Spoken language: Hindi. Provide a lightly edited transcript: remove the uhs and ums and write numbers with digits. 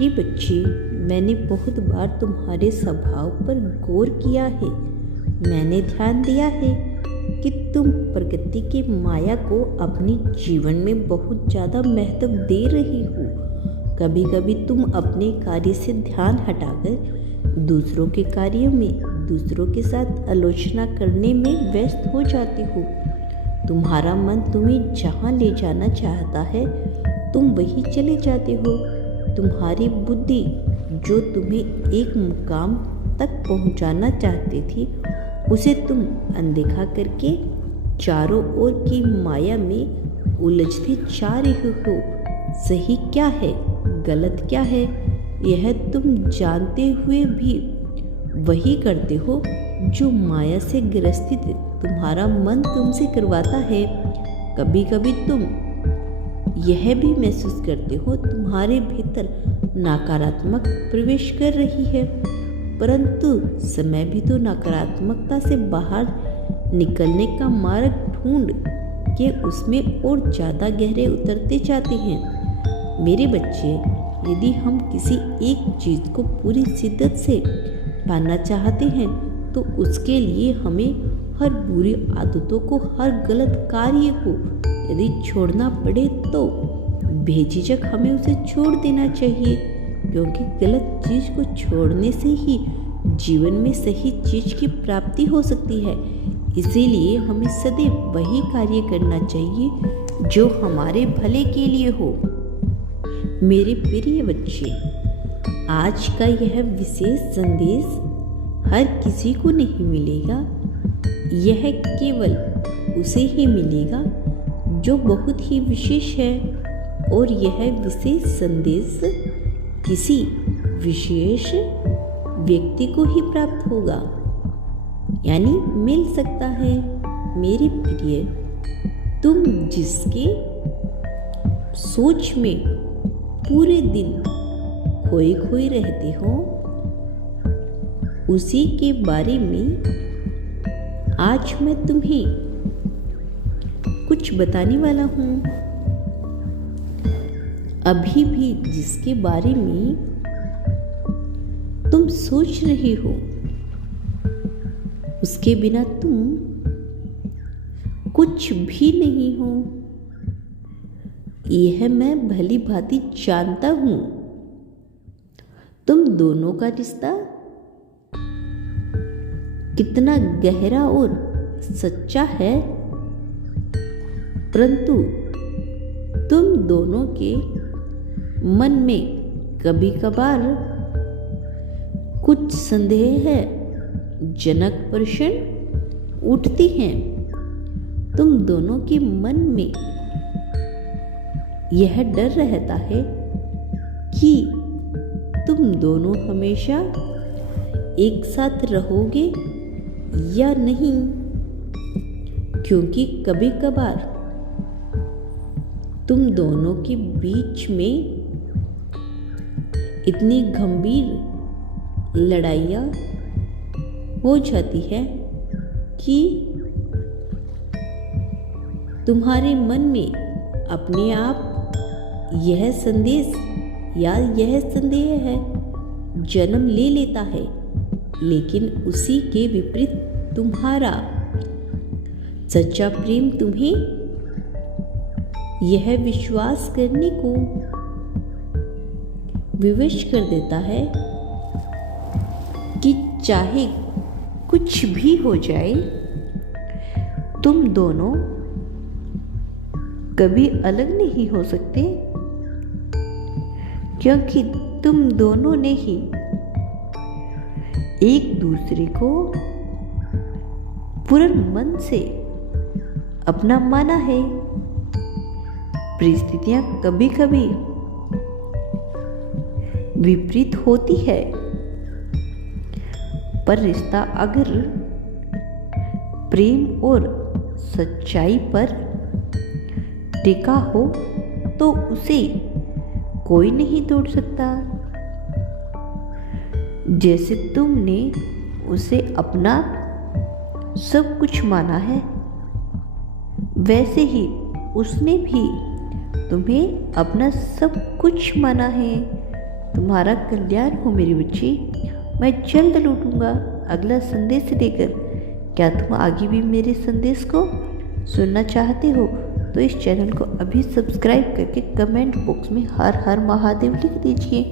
ये बच्चे, मैंने बहुत बार तुम्हारे स्वभाव पर गौर किया है। मैंने ध्यान दिया है कि तुम प्रकृति की माया को अपने जीवन में बहुत ज़्यादा महत्व दे रही हो। कभी कभी तुम अपने कार्य से ध्यान हटाकर दूसरों के कार्यों में दूसरों के साथ आलोचना करने में व्यस्त हो जाते हो। तुम्हारा मन तुम्हें जहाँ ले जाना चाहता है तुम वहीं चले जाते हो। तुम्हारी बुद्धि जो तुम्हें एक मुकाम तक पहुंचाना चाहती थी उसे तुम अनदेखा करके चारों ओर की माया में उलझते जा रहे हो। सही क्या है, गलत क्या है, यह तुम जानते हुए भी वही करते हो जो माया से ग्रसित तुम्हारा मन तुमसे करवाता है। कभी कभी तुम यह भी महसूस करते हो तुम्हारे भीतर नकारात्मक प्रवेश कर रही है, परंतु समय भी तो नकारात्मकता से बाहर निकलने का मार्ग ढूंढ के उसमें और ज़्यादा गहरे उतरते जाते हैं। मेरे बच्चे, यदि हम किसी एक चीज़ को पूरी शिद्दत से पाना चाहते हैं तो उसके लिए हमें हर बुरी आदतों को, हर गलत कार्य को यदि छोड़ना पड़े तो बेझिझक हमें उसे छोड़ देना चाहिए, क्योंकि गलत चीज़ को छोड़ने से ही जीवन में सही चीज़ की प्राप्ति हो सकती है। इसीलिए हमें सदैव वही कार्य करना चाहिए जो हमारे भले के लिए हो। मेरे प्रिय बच्चे, आज का यह विशेष संदेश हर किसी को नहीं मिलेगा। यह केवल उसे ही मिलेगा जो बहुत ही विशेष है, और यह विशेष संदेश किसी विशेष व्यक्ति को ही प्राप्त होगा, यानी मिल सकता है। मेरे प्रिय, तुम जिसके सोच में पूरे दिन खोए खोए रहते हो उसी के बारे में आज मैं तुम्हें कुछ बताने वाला हूँ। अभी भी जिसके बारे में तुम सोच रहे हो उसके बिना तुम कुछ भी नहीं हो, यह मैं भली भांति जानता हूं। तुम दोनों का रिश्ता कितना गहरा और सच्चा है, परंतु तुम दोनों के मन में कभी कभार कुछ संदेह है, जनक प्रश्न उठती हैं। तुम दोनों के मन में यह डर रहता है कि तुम दोनों हमेशा एक साथ रहोगे या नहीं, क्योंकि कभी कभार तुम दोनों के बीच में इतनी गंभीर लड़ाइयाँ हो जाती है कि तुम्हारे मन में अपने आप यह संदेश या यह संदेह है जन्म ले लेता है, लेकिन उसी के विपरीत तुम्हारा सच्चा प्रेम तुम्हें यह विश्वास करने को विवश कर देता है कि चाहे कुछ भी हो जाए तुम दोनों कभी अलग नहीं हो सकते, क्योंकि तुम दोनों ने ही एक दूसरे को पूर्ण मन से अपना माना है। परिस्थितियां कभी कभी विपरीत होती है, पर रिश्ता अगर प्रेम और सच्चाई पर टिका हो तो उसे कोई नहीं तोड़ सकता। जैसे तुमने उसे अपना सब कुछ माना है, वैसे ही उसने भी तुम्हें अपना सब कुछ माना है। तुम्हारा कल्याण हो मेरी बच्ची। मैं जल्द लौटूंगा अगला संदेश लेकर। क्या तुम आगे भी मेरे संदेश को सुनना चाहते हो तो इस चैनल को अभी सब्सक्राइब करके कमेंट बॉक्स में हर हर महादेव लिख दीजिए।